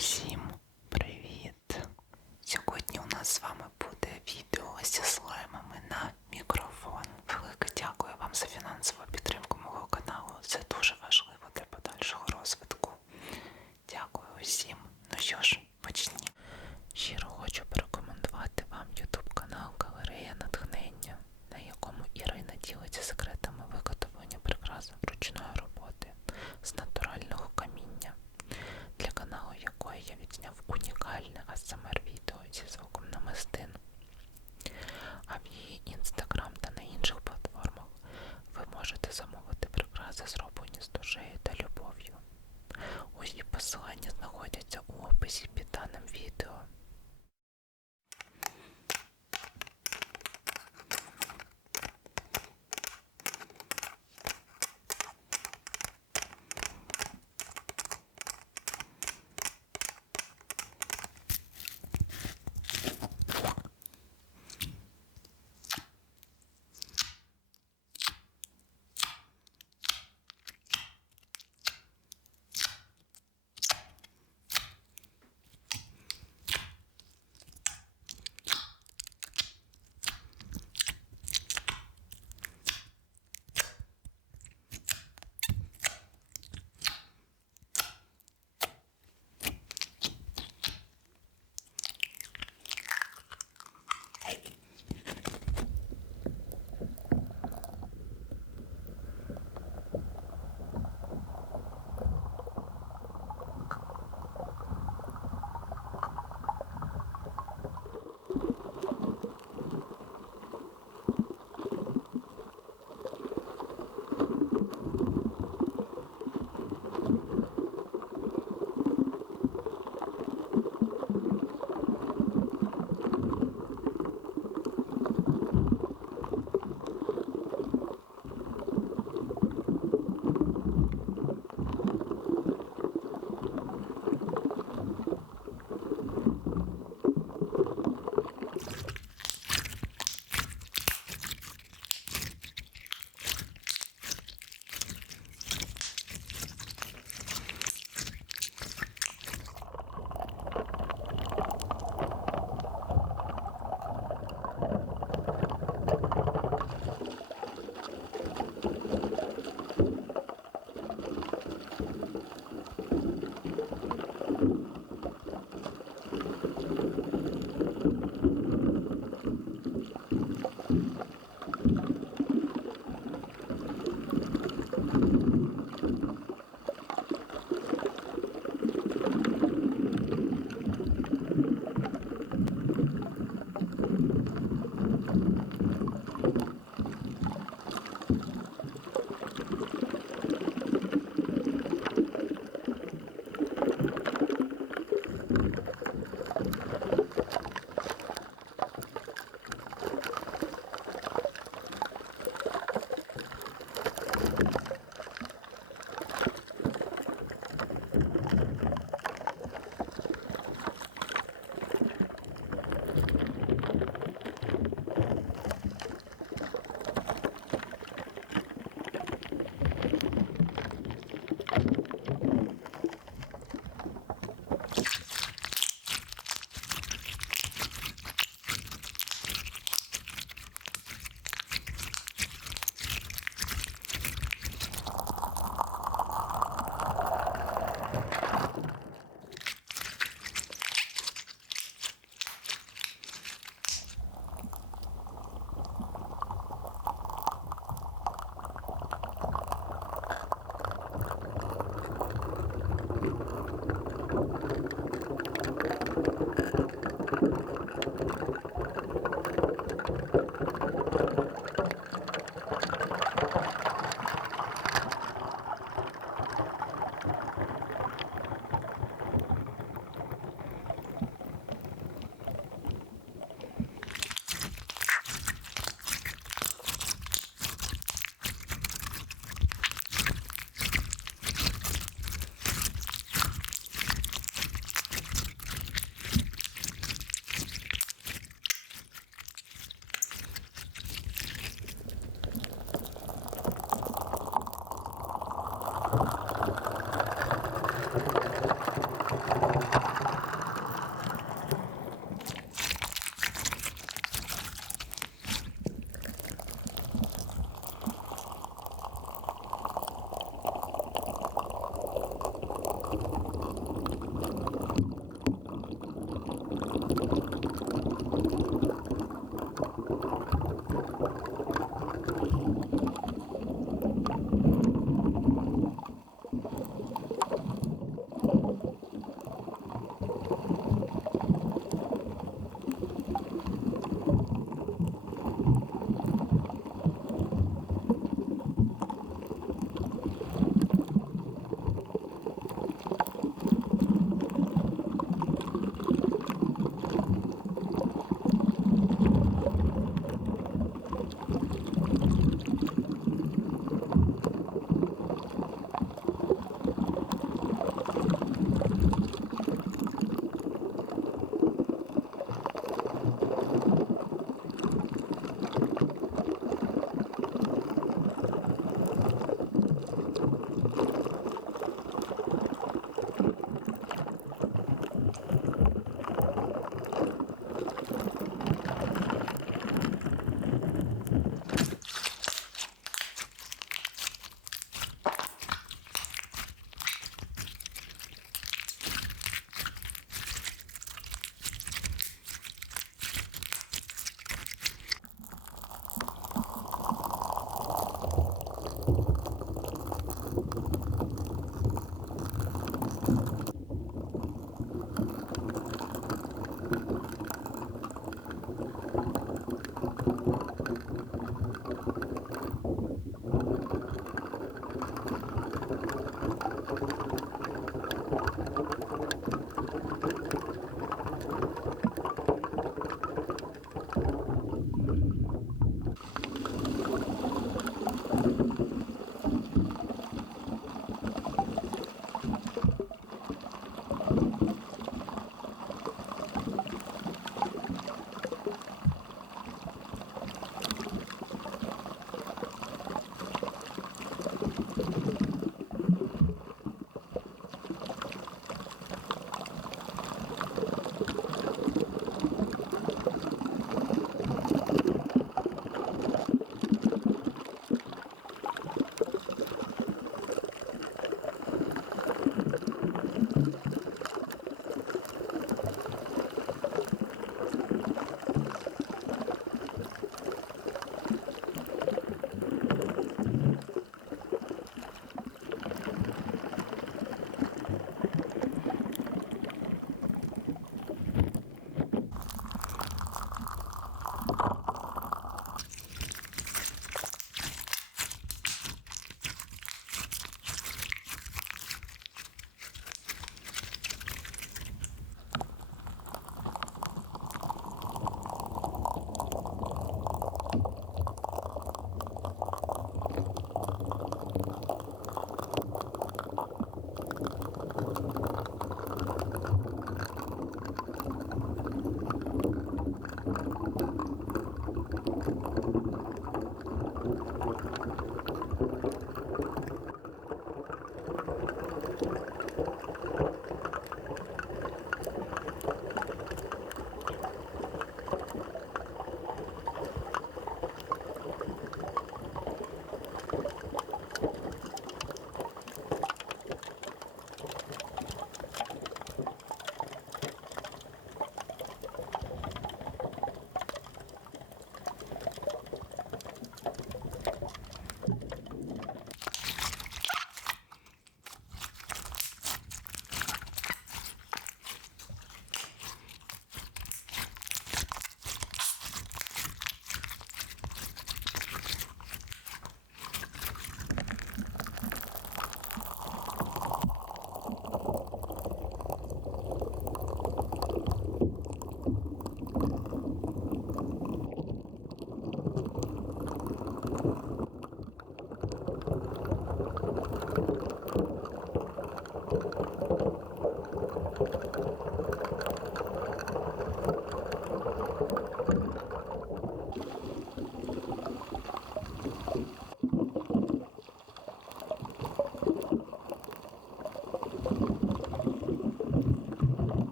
し з душею та любов'ю. Усі посилання знаходяться у описі під даним відео.